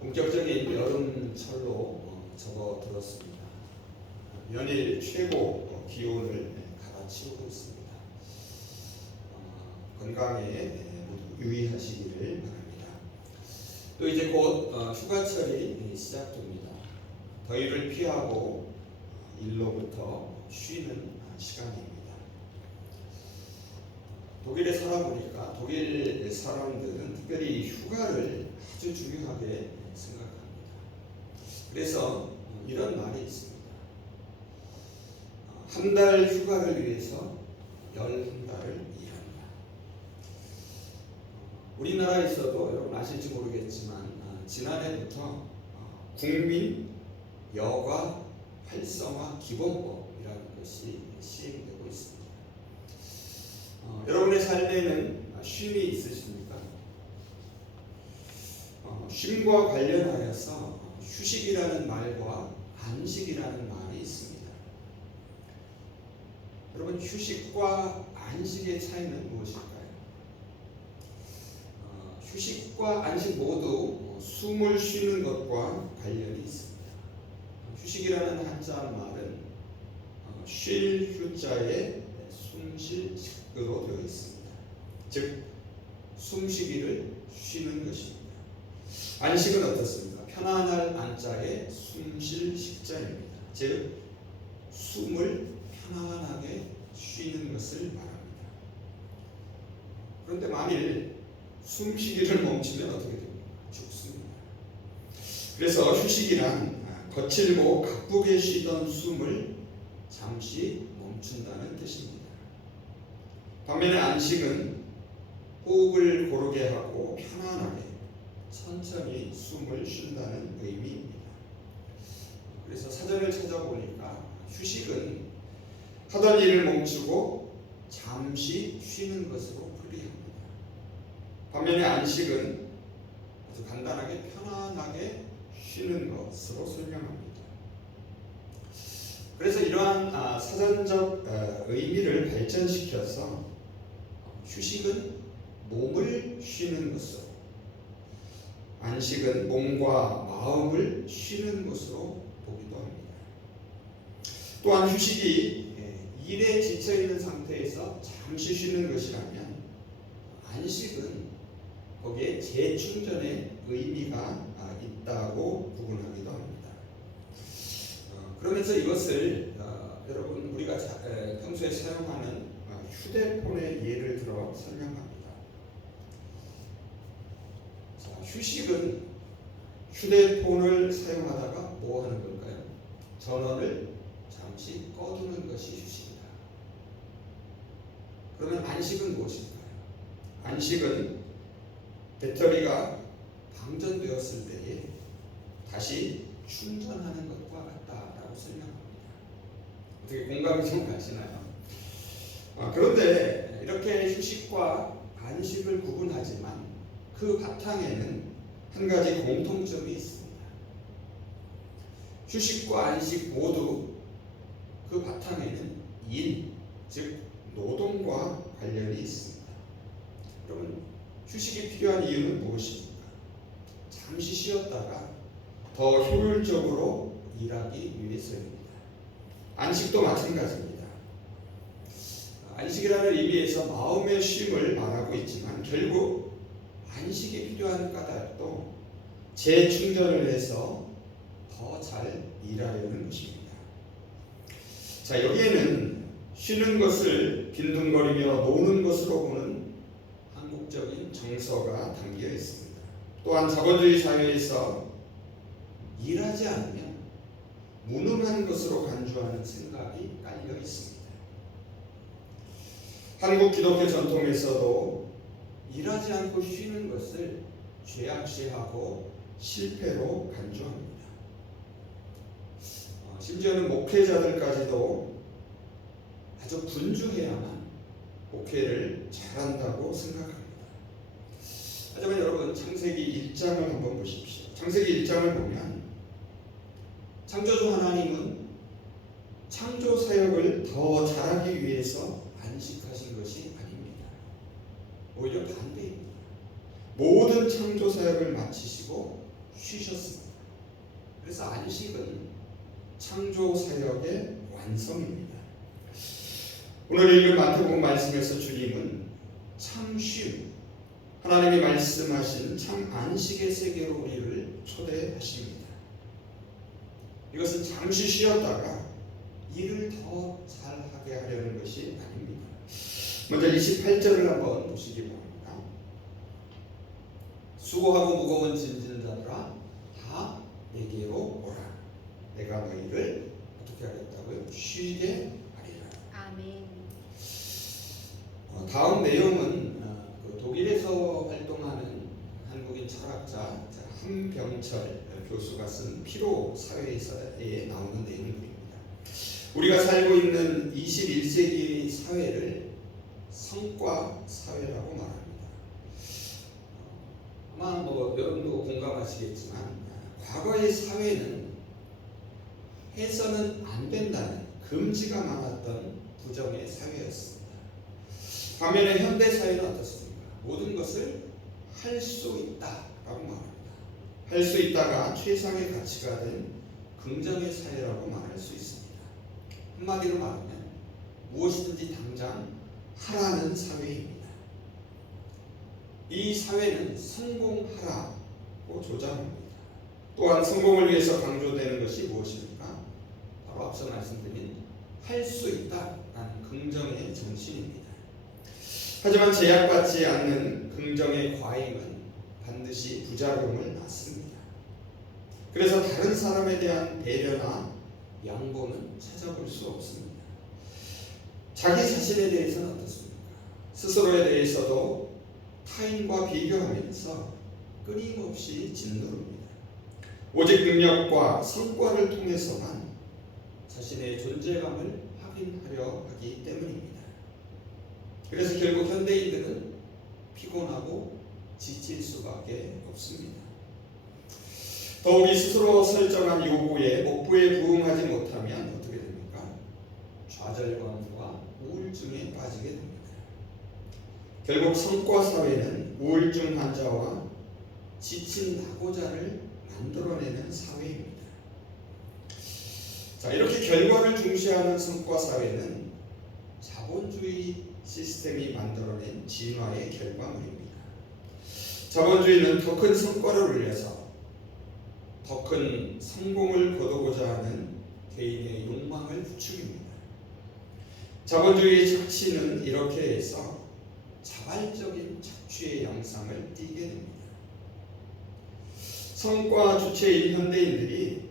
본격적인 여름철로 접어들었습니다. 연일 최고 기온을 갈아치우고 있습니다. 건강에 모두 유의하시기를 바랍니다. 또 이제 곧 휴가철이 시작됩니다. 더위를 피하고 일로부터 쉬는 시간입니다. 독일에 살아보니까 독일 사람들은 특별히 휴가를 아주 중요하게 생각합니다. 그래서 이런 말이 있습니다. 한 달 휴가를 위해서 10달을 일한다. 우리나라에서도 여러분 아실지 모르겠지만 지난해부터 국민 여가 활성화 기본법이라는 것이 시행되고 있습니다. 여러분의 삶에는 쉼이 있으십니까? 쉼과 관련하여서 휴식이라는 말과 안식이라는 말이 있습니다. 여러분, 휴식과 안식의 차이는 무엇일까요? 휴식과 안식 모두 숨을 쉬는 것과 관련이 있습니다. 휴식이라는 한자 말은 쉴 휴자에 숨쉴 식으로 되어 있습니다. 즉 숨쉬기를 쉬는 것입니다. 안식은 어떻습니까? 편안할 안자에 숨쉴 식자입니다. 즉 숨을 편안하게 쉬는 것을 말합니다. 그런데 만일 숨쉬기를 멈추면 어떻게 됩니까? 죽습니다. 그래서 휴식이란 거칠고 가쁘게 쉬던 숨을 잠시 멈춘다는 뜻입니다. 반면에 안식은 호흡을 고르게 하고 편안하게 천천히 숨을 쉰다는 의미입니다. 그래서 사전을 찾아보니까 휴식은 하던 일을 멈추고 잠시 쉬는 것으로 풀이합니다. 반면에 안식은 아주 간단하게 편안하게 쉬는 것으로 설명합니다. 그래서 이러한 사전적 의미를 발전시켜서 휴식은 몸을 쉬는 것으로, 안식은 몸과 마음을 쉬는 것으로 보기도 합니다. 또한 휴식이 일에 지쳐있는 상태에서 잠시 쉬는 것이라면 안식은 거기에 재충전의 의미가 있다고 구분하기도 합니다. 그러면서 이것을 여러분 우리가 평소에 사용하는 휴대폰의 예를 들어 설명합니다. 자, 휴식은 휴대폰을 사용하다가 뭐 하는 걸까요? 전원을 잠시 꺼두는 것이 휴식이다. 그러면 안식은 무엇일까요? 안식은 배터리가 방전되었을 때에 다시 충전하는 것과 같다라고 설명합니다. 어떻게 공감이 좀 가시나요? 그런데 이렇게 휴식과 안식을 구분하지만 그 바탕에는 한 가지 공통점이 있습니다. 휴식과 안식 모두 그 바탕에는 일, 즉 노동과 관련이 있습니다. 여러분, 휴식이 필요한 이유는 무엇입니까? 잠시 쉬었다가 더 효율적으로 일하기 위해서입니다. 안식도 마찬가지입니다. 안식이라는 의미에서 마음의 쉼을 말하고 있지만 결국 안식이 필요한 까닭도 재충전을 해서 더 잘 일하려는 것입니다. 자, 여기에는 쉬는 것을 빈둥거리며 노는 것으로 보는 한국적인 정서가 담겨 있습니다. 또한 자본주의 사회에서 일하지 않으면 무능한 것으로 간주하는 생각이 깔려 있습니다. 한국 기독교 전통에서도 일하지 않고 쉬는 것을 죄악시하고 실패로 간주합니다. 심지어는 목회자들까지도 아주 분주해야만 목회를 잘한다고 생각합니다. 하지만 여러분, 창세기 1장을 한번 보십시오. 창세기 1장을 보면 창조주 하나님은 창조 사역을 더 잘하기 위해서 안식하신 것이 아닙니다. 오히려 반대입니다. 모든 창조 사역을 마치시고 쉬셨습니다. 그래서 안식은 창조 사역의 완성입니다. 오늘 읽은 마태복음 말씀에서 주님은 참 쉼, 하나님이 말씀하신 참 안식의 세계로 우리를 초대하십니다. 이것은 잠시 쉬었다가 일을 더 잘하게 하려는 것이 아닙니다. 먼저 28절을 한번 보시기 바랍니다. 수고하고 무거운 짐진 자들아 다 내게로 오라. 내가 너희를 어떻게 하겠다고요? 쉬게 하리라. 아멘. 다음 내용은 독일에서 활동하는 한국인 철학자 한병철 교수가 쓴 피로 사회에 나오는 내용들입니다. 우리가 살고 있는 21세기 사회를 성과 사회라고 말합니다. 아마 여러분도 공감하시겠지만 과거의 사회는 해서는 안 된다는 금지가 많았던 부정의 사회였습니다. 반면에 현대 사회는 어떻습니까? 모든 것을 할 수 있다라고 말합니다. 할 수 있다가 최상의 가치가 된 긍정의 사회라고 말할 수 있습니다. 한마디로 말하면 무엇이든지 당장 하라는 사회입니다. 이 사회는 성공하라고 조장합니다. 또한 성공을 위해서 강조되는 것이 무엇입니까? 바로 앞서 말씀드린 할 수 있다라는 긍정의 정신입니다. 하지만 제약받지 않는 긍정의 과잉은 반드시 부작용을 낳습니다. 그래서 다른 사람에 대한 배려나 양보는 찾아볼 수 없습니다. 자기 자신에 대해서는 어떻습니까? 스스로에 대해서도 타인과 비교하면서 끊임없이 짓누릅니다. 오직 능력과 성과를 통해서만 자신의 존재감을 확인하려 하기 때문입니다. 그래서 결국 현대인들은 피곤하고 지칠 수밖에 없습니다. 더욱이 스스로 설정한 요구에 목표에 부응하지 못하면 어떻게 됩니까? 좌절감과 우울증에 빠지게 됩니다. 결국 성과 사회는 우울증 환자와 지친 낙오자를 만들어내는 사회입니다. 자, 이렇게 결과를 중시하는 성과 사회는 자본주의 시스템이 만들어낸 진화의 결과물입니다. 자본주의는 더 큰 성과를 올려서 더 큰 성공을 거두고자 하는 개인의 욕망을 부추깁니다. 자본주의의 착취는 이렇게 해서 자발적인 착취의 양상을 띠게 됩니다. 성과 주체인 현대인들이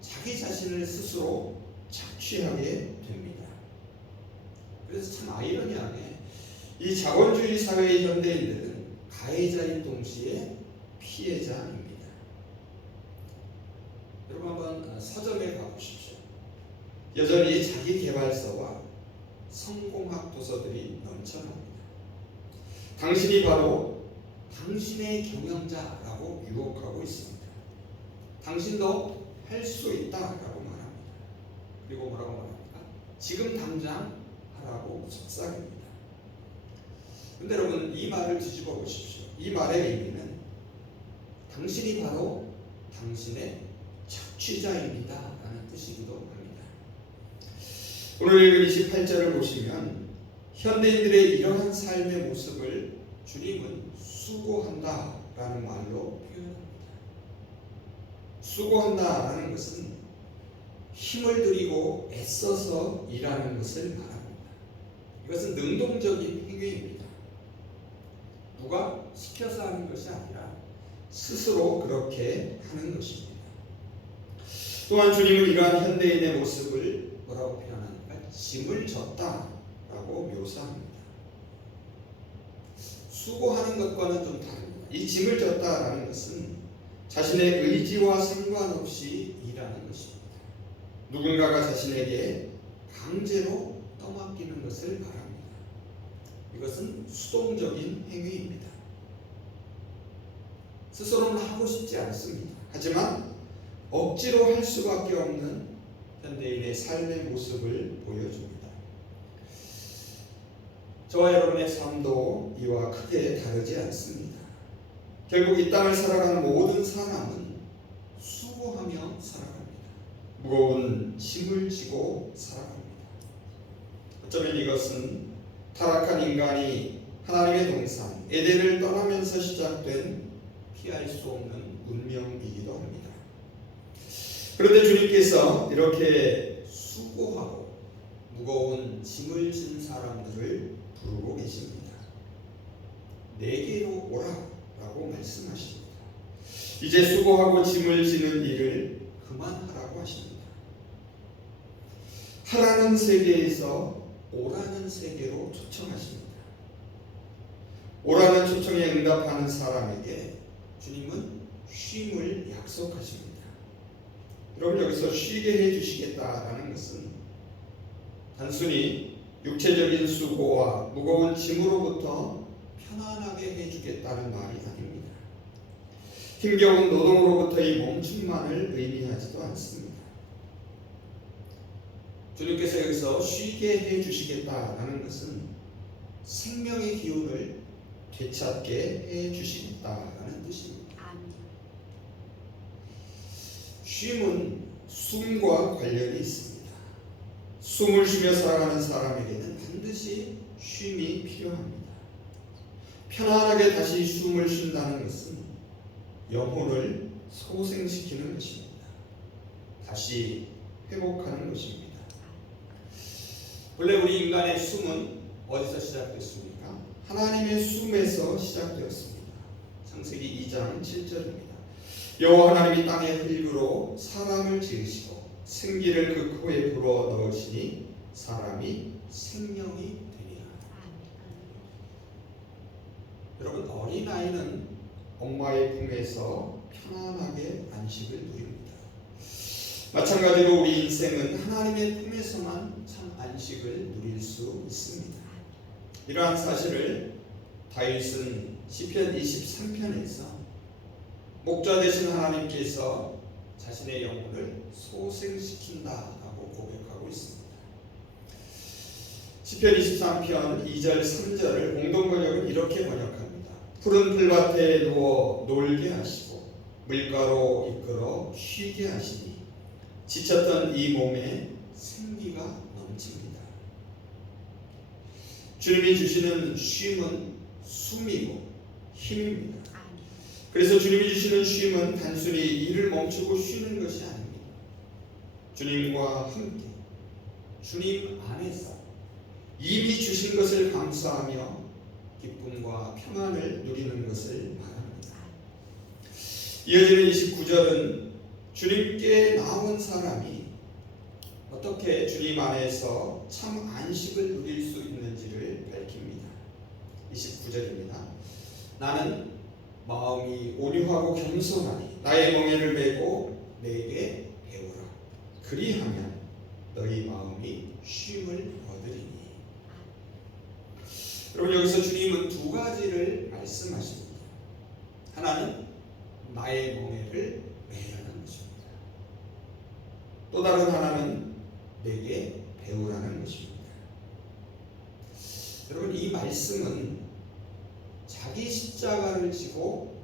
자기 자신을 스스로 착취하게 됩니다. 그래서 참 아이러니하게 이 자본주의 사회의 현대인들은 가해자인 동시에 피해자입니다. 여러분 한번 서점에 가보십시오. 여전히 자기 개발서와 성공학 도서들이 넘쳐납니다. 당신이 바로 당신의 경영자라고 유혹하고 있습니다. 당신도 할 수 있다라고 말합니다. 그리고 뭐라고 말합니까? 지금 당장 하라고 속삭입니다. 근데 여러분 이 말을 뒤집어 보십시오. 이 말의 의미는 당신이 바로 당신의 착취자입니다 라는 뜻이기도 합니다. 오늘 읽은 28절을 보시면 현대인들의 이러한 삶의 모습을 주님은 수고한다 라는 말로 표현합니다. 수고한다라는 것은 힘을 들이고 애써서 일하는 것을 말합니다. 이것은 능동적인 행위입니다. 누가 시켜서 하는 것이 아니라 스스로 그렇게 하는 것입니다. 또한 주님은 이러한 현대인의 모습을 뭐라고 표현하니까 짐을 졌다라고 묘사합니다. 수고하는 것과는 좀 다릅니다. 이 짐을 졌다라는 것은 자신의 의지와 상관없이 일하는 것입니다. 누군가가 자신에게 강제로 떠맡기는 것을 말합니다. 이것은 수동적인 행위입니다. 스스로는 하고 싶지 않습니다. 하지만 억지로 할 수밖에 없는 현대인의 삶의 모습을 보여줍니다. 저와 여러분의 삶도 이와 크게 다르지 않습니다. 결국 이 땅을 살아가는 모든 사람은 수고하며 살아갑니다. 무거운 짐을 지고 살아갑니다. 어쩌면 이것은 타락한 인간이 하나님의 동산 에덴을 떠나면서 시작된 피할 수 없는 운명이기도 합니다. 그런데 주님께서 이렇게 수고하고 무거운 짐을 진 사람들을 부르고 계십니다. 내게로 오라라고 말씀하십니다. 이제 수고하고 짐을 지는 일을 그만하라고 하십니다. 하라는 세계에서 오라는 세계로 초청하십니다. 오라는 초청에 응답하는 사람에게 주님은 쉼을 약속하십니다. 여러분, 여기서 쉬게 해주시겠다라는 것은 단순히 육체적인 수고와 무거운 짐으로부터 편안하게 해주겠다는 말이 아닙니다. 힘겨운 노동으로부터의 멈춤만을 의미하지도 않습니다. 주님께서 여기서 쉬게 해주시겠다라는 것은 생명의 기운을 되찾게 해주시겠다라는 뜻입니다. 쉼은 숨과 관련이 있습니다. 숨을 쉬며 살아가는 사람에게는 반드시 쉼이 필요합니다. 편안하게 다시 숨을 쉰다는 것은 영혼을 소생시키는 것입니다. 다시 회복하는 것입니다. 원래 우리 인간의 숨은 어디서 시작됐습니까? 하나님의 숨에서 시작되었습니다. 창세기 2장 7절입니다. 여호와 하나님이 땅의 흙으로 사람을 지으시고 생기를 그 코에 불어 넣으시니 사람이 생명이 되니라. 여러분, 어린아이는 엄마의 품에서 편안하게 안식을 누립니다. 마찬가지로 우리 인생은 하나님의 품에서만 참 안식을 누릴 수 있습니다. 이러한 사실을 다윗은 시편 23편에서 목자 되신 하나님께서 자신의 영혼을 소생시킨다라고 고백하고 있습니다. 시편 23편 2절 3절을 공동번역은 이렇게 번역합니다. 푸른 풀밭에 누워 놀게 하시고 물가로 이끌어 쉬게 하시니 지쳤던 이 몸에 생기가 넘칩니다. 주님이 주시는 쉼은 숨이고 힘입니다. 그래서 주님이 주시는 쉼은 단순히 일을 멈추고 쉬는 것이 아닙니다. 주님과 함께 주님 안에서 이미 주신 것을 감사하며 기쁨과 평안을 누리는 것을 말합니다. 이어지는 29절은 주님께 나온 사람이 어떻게 주님 안에서 참 안식을 누릴 수 있는지를 밝힙니다. 29절입니다. 나는 마음이 온유하고 겸손하니 나의 멍에를 메고 내게 배우라. 그리하면 너희 마음이 쉼을 얻으리니. 여러분, 여기서 주님은 두 가지를 말씀하십니다. 하나는 나의 멍에를 메라는 것입니다. 또 다른 하나는 내게 배우라는 것입니다. 여러분, 이 말씀은 자기 십자가를 지고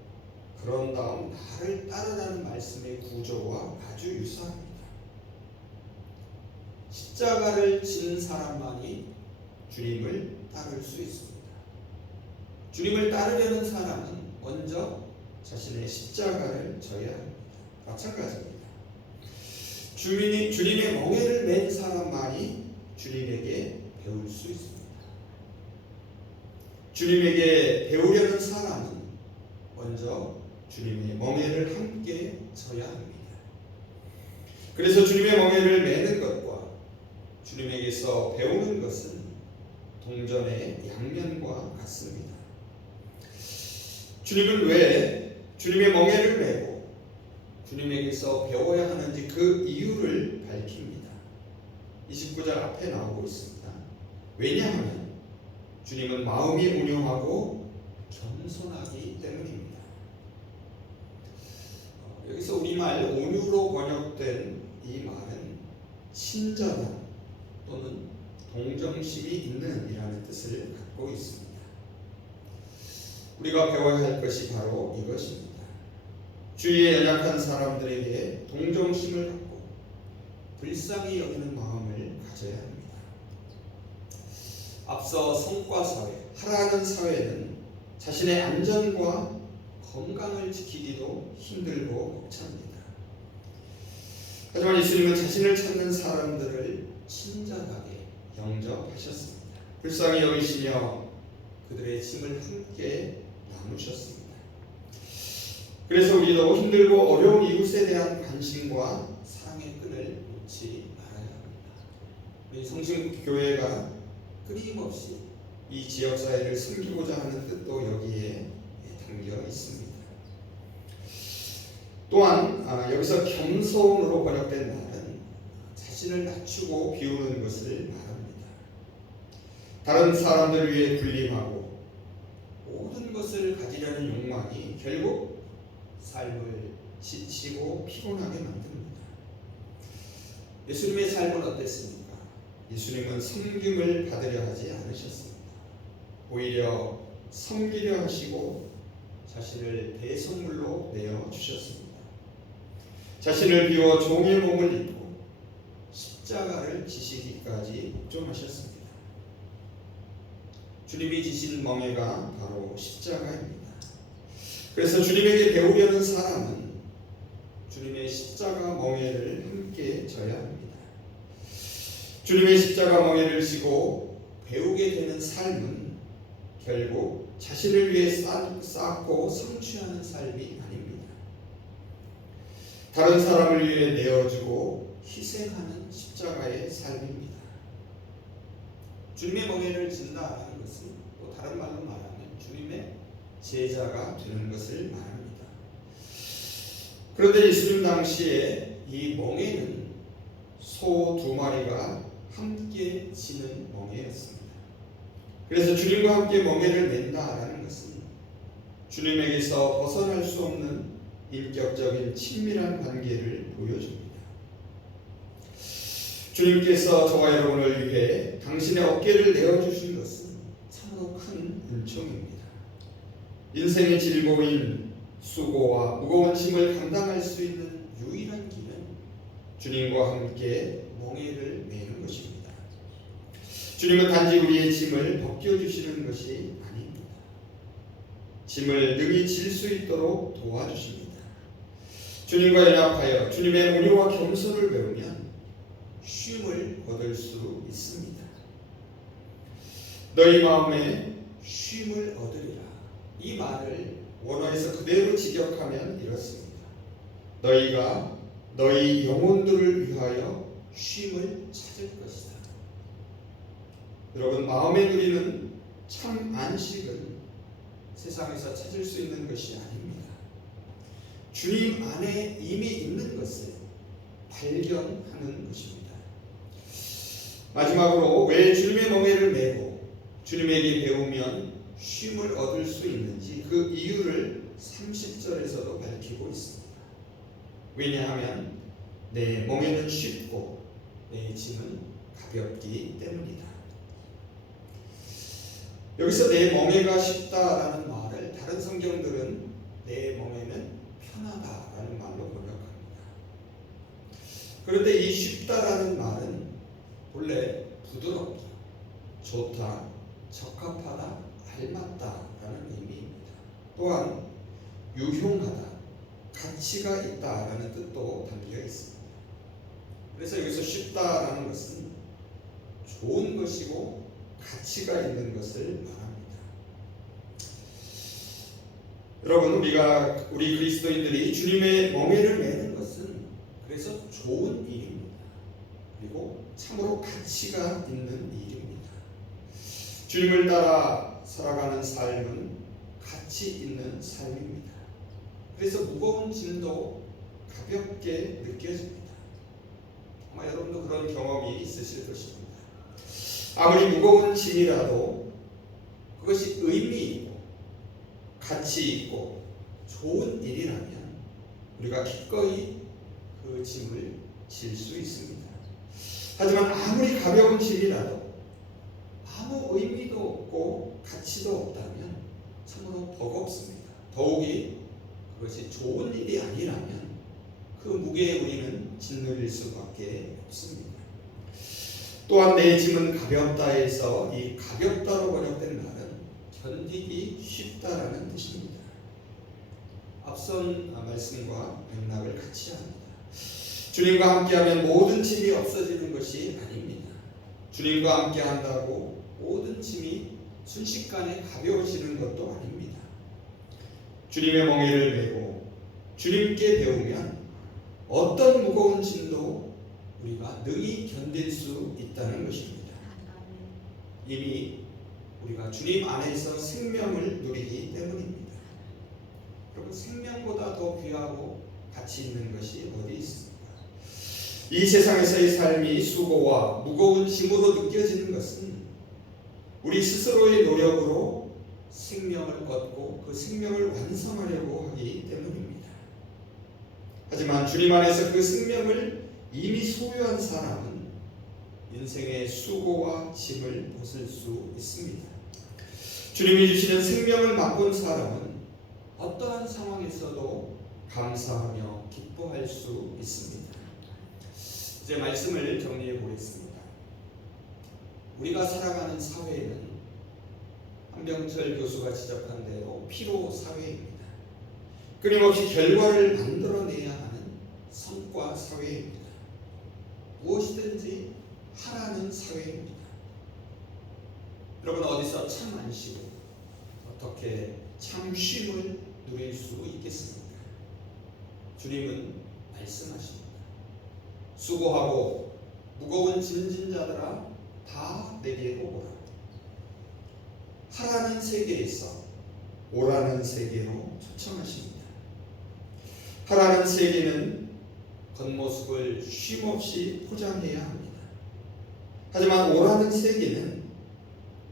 그런 다음 나를 따르라는 말씀의 구조와 아주 유사합니다. 십자가를 진 사람만이 주님을 따를 수 있습니다. 주님을 따르려는 사람은 먼저 자신의 십자가를 져야 합니다. 마찬가지입니다. 주님의 멍에를 맨 사람만이 주님에게 배울 수 있습니다. 주님에게 배우려는 사람은 먼저 주님의 멍에를 함께 져야 합니다. 그래서 주님의 멍에를 매는 것과 주님에게서 배우는 것은 동전의 양면과 같습니다. 주님은 왜 주님의 멍에를 메고 주님에게서 배워야 하는지 그 이유를 밝힙니다. 29절 앞에 나오고 있습니다. 왜냐하면 주님은 마음이 온유하고 겸손하기 때문입니다. 여기서 우리말 온유로 번역된 이 말은 친절한 또는 동정심이 있는 이라는 뜻을 갖고 있습니다. 우리가 배워야 할 것이 바로 이것입니다. 주위에 연약한 사람들에게 동정심을 갖고 불쌍히 여기는 마음을 가져야 합니다. 앞서 성과사회, 하라는 사회는 자신의 안전과 건강을 지키기도 힘들고 벅찹니다. 하지만 예수님은 자신을 찾는 사람들을 친절하게 영접하셨습니다. 불쌍히 여기시며 그들의 짐을 함께 나누셨습니다. 그래서 우리도 힘들고 어려운 이웃에 대한 관심과 사랑의 끈을 놓지 말아야 합니다. 우리 성심교회가 끊임없이 이 지역사회를 섬기고자 하는 뜻도 여기에 담겨 있습니다. 또한 여기서 겸손으로 번역된 말은 자신을 낮추고 비우는 것을 말합니다. 다른 사람들 위해 군림하고 모든 것을 가지려는 욕망이 결국 삶을 지치고 피곤하게 만듭니다. 예수님의 삶은 어땠습니까? 예수님은 섬김을 받으려 하지 않으셨습니다. 오히려 섬기려 하시고 자신을 대성물로 내어주셨습니다. 자신을 비워 종의 몸을 입고 십자가를 지시기까지 복종하셨습니다. 주님이 지신 멍에가 바로 십자가입니다. 그래서 주님에게 배우려는 사람은 주님의 십자가 멍에를 함께 져야 합니다. 주님의 십자가 멍에를 지고 배우게 되는 삶은 결국 자신을 위해 쌓고 성취하는 삶이 아닙니다. 다른 사람을 위해 내어주고 희생하는 십자가의 삶입니다. 주님의 멍에를 진다라는 것은 또 다른 말로 말하면 주님의 제자가 되는 것을 말합니다. 그런데 예수님 당시에 이 멍에는 소 2마리가 함께 지는 멍에였습니다. 그래서 주님과 함께 멍에를 맨다라는 것은 주님에게서 벗어날 수 없는 인격적인 친밀한 관계를 보여줍니다. 주님께서 저와 여러분을 위해 당신의 어깨를 내어주신 것은 참으로 큰 은총입니다. 인생의 즐거움인 수고와 무거운 짐을 감당할 수 있는 유일한 길은 주님과 함께 멍에를 매는 것입니다. 주님은 단지 우리의 짐을 벗겨주시는 것이 아닙니다. 짐을 능히 질 수 있도록 도와주십니다. 주님과 연합하여 주님의 온유와 겸손을 배우면 쉼을 얻을 수 있습니다. 너희 마음에 쉼을 얻으리라. 이 말을 원어에서 그대로 직역하면 이렇습니다. 너희가 너희 영혼들을 위하여 쉼을 찾을 것이다. 여러분, 마음에 누리는 참 안식은 세상에서 찾을 수 있는 것이 아닙니다. 주님 안에 이미 있는 것을 발견하는 것입니다. 마지막으로 왜 주님의 멍에를 메고 주님에게 배우면 쉼을 얻을 수 있는지 그 이유를 30절에서도 밝히고 있습니다. 왜냐하면 내 멍에는 쉽고 내 짐은 가볍기 때문이다. 여기서 내 멍에가 쉽다라는 말을 다른 성경들은 내 멍에는 편하다라는 말로 번역합니다. 그런데 이 쉽다라는 말은 본래 부드럽다, 좋다, 적합하다, 알맞다라는 의미입니다. 또한 유용하다, 가치가 있다라는 뜻도 담겨 있습니다. 그래서 여기서 쉽다라는 것은 좋은 것이고 가치가 있는 것을 말합니다. 여러분, 우리 그리스도인들이 주님의 멍에를 매는 것은 그래서 좋은 일입니다. 그리고 참으로 가치가 있는 일입니다. 주님을 따라 살아가는 삶은 가치 있는 삶입니다. 그래서 무거운 짐도 가볍게 느껴집니다. 아마 여러분도 그런 경험이 있으실 것입니다. 아무리 무거운 짐이라도 그것이 의미 있고 가치 있고 좋은 일이라면 우리가 기꺼이 그 짐을 질 수 있습니다. 하지만 아무리 가벼운 짐이라도 아무 의미도 없고 가치도 없다면 참으로 버겁습니다. 더욱이 그것이 좋은 일이 아니라면 그 무게에 우리는 짓눌릴 수밖에 없습니다. 또한 내 짐은 가볍다에서 이 가볍다로 번역된 말은 견디기 쉽다라는 뜻입니다. 앞선 말씀과 맥락을 같이 합니다. 주님과 함께하면 모든 짐이 없어지는 것이 아닙니다. 주님과 함께한다고 모든 짐이 순식간에 가벼워지는 것도 아닙니다. 주님의 멍에를 메고 주님께 배우면 어떤 무거운 짐도 우리가 능히 견딜 수 있다는 것입니다. 이미 우리가 주님 안에서 생명을 누리기 때문입니다. 여러분, 생명보다 더 귀하고 가치 있는 것이 어디 있습니까? 이 세상에서의 삶이 수고와 무거운 짐으로 느껴지는 것은 우리 스스로의 노력으로 생명을 얻고 그 생명을 완성하려고 하기 때문입니다. 하지만 주님 안에서 그 생명을 이미 소유한 사람은 인생의 수고와 짐을 벗을 수 있습니다. 주님이 주시는 생명을 맛본 사람은 어떠한 상황에서도 감사하며 기뻐할 수 있습니다. 이제 말씀을 정리해 보겠습니다. 우리가 살아가는 사회는 한병철 교수가 지적한 대로 피로 사회입니다. 끊임없이 결과를 만들어내야 하는 성과 사회입니다. 무엇이든지 하라는 사회입니다. 여러분, 어디서 참 안 쉬고 어떻게 참 쉼을 누릴 수 있겠습니까? 주님은 말씀하십니다. 수고하고 무거운 짐진 자들아 다 내게로 오라. 하라는 세계에서 오라는 세계로 초청하십니다. 하라는 세계는 겉모습을 쉼없이 포장해야 합니다. 하지만 오라는 세계는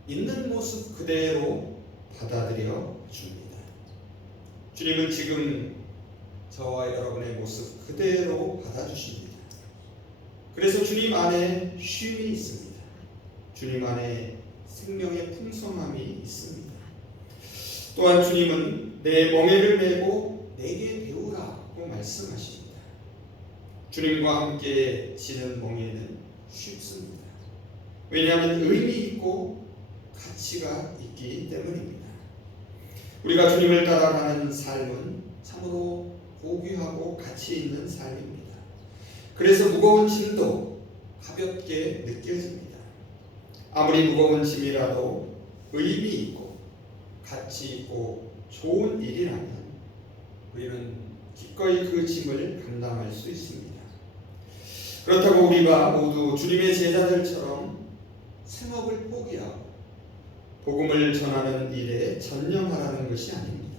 있는 모습 그대로 받아들여 줍니다. 주님은 지금 저와 여러분의 모습 그대로 받아주십니다. 그래서 주님 안에 쉼이 있습니다. 주님 안에 생명의 풍성함이 있습니다. 또한 주님은 내 멍에를 메고 내게 배우라고 말씀하십니다. 주님과 함께 지는 멍에는 쉽습니다. 왜냐하면 의미 있고 가치가 있기 때문입니다. 우리가 주님을 따라가는 삶은 참으로 고귀하고 가치 있는 삶입니다. 그래서 무거운 짐도 가볍게 느껴집니다. 아무리 무거운 짐이라도 의미 있고 가치 있고 좋은 일이라면 우리는 기꺼이 그 짐을 감당할 수 있습니다. 그렇다고 우리가 모두 주님의 제자들처럼 생업을 포기하고 복음을 전하는 일에 전념하라는 것이 아닙니다.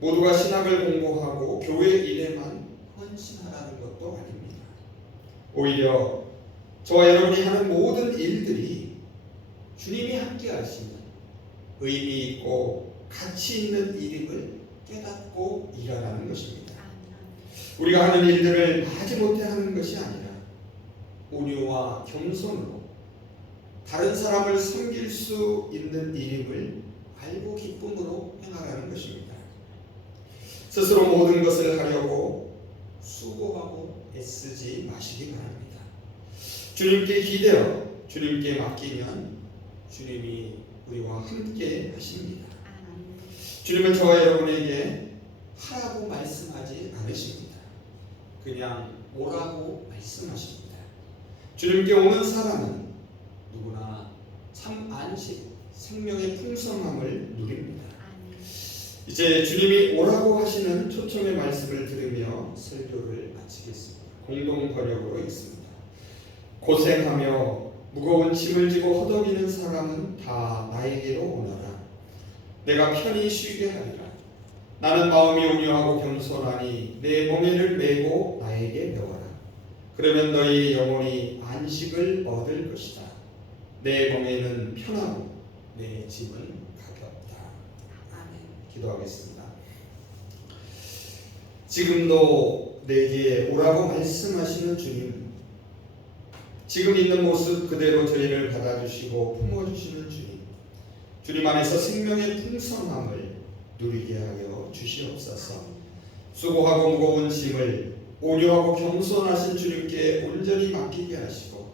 모두가 신학을 공부하고 교회 일에만 헌신하라는 것도 아닙니다. 오히려 저와 여러분이 하는 모든 일들이 주님이 함께 하시는 의미 있고 가치 있는 일임을 깨닫고 일하라는 것입니다. 우리가 하는 일들을 마지못해 하는 것이 아니라 온유와 겸손으로 다른 사람을 섬길 수 있는 일임을 알고 기쁨으로 행하라는 것입니다. 스스로 모든 것을 하려고 수고하고 애쓰지 마시기 바랍니다. 주님께 기대어 주님께 맡기면 주님이 우리와 함께 하십니다. 주님은 저와 여러분에게 하라고 말씀하지 않으십니다. 그냥 오라고 말씀하십니다. 주님께 오는 사람은 누구나 참 안식, 생명의 풍성함을 누립니다. 이제 주님이 오라고 하시는 초청의 말씀을 들으며 설교를 마치겠습니다. 공동 번역으로 읽습니다. 고생하며 무거운 짐을 지고 허덕이는 사람은 다 나에게로 오너라. 내가 편히 쉬게 하리라. 나는 마음이 온유하고 겸손하니 내 멍에를 메고 나에게 배워라. 그러면 너희 영혼이 안식을 얻을 것이다. 내 멍에는 편하고 내 짐은 가볍다. 아멘. 기도하겠습니다. 지금도 내게 오라고 말씀하시는 주님, 지금 있는 모습 그대로 저희를 받아주시고 품어주시는 주님, 주님 안에서 생명의 풍성함을 누리게 하여 주시옵소서. 수고하고 무거운 짐을 오려하고 겸손하신 주님께 온전히 맡기게 하시고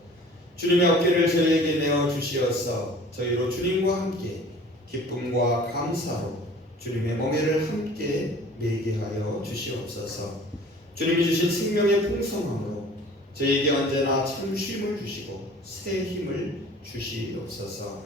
주님의 어깨를 저희에게 내어 주시어서 저희로 주님과 함께 기쁨과 감사로 주님의 멍에를 함께 매게 하여 주시옵소서. 주님이 주신 생명의 풍성함으로 저희에게 언제나 참 쉼을 주시고 새 힘을 주시옵소서.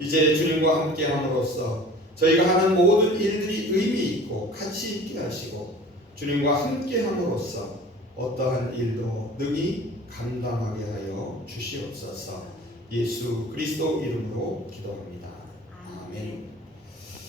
이제 주님과 함께 함으로써 저희가 하는 모든 일들이 의미 있고 가치 있게 하시고 주님과 함께 함으로써 어떠한 일도 능히 감당하게 하여 주시옵소서. 예수 그리스도 이름으로 기도합니다. 아멘.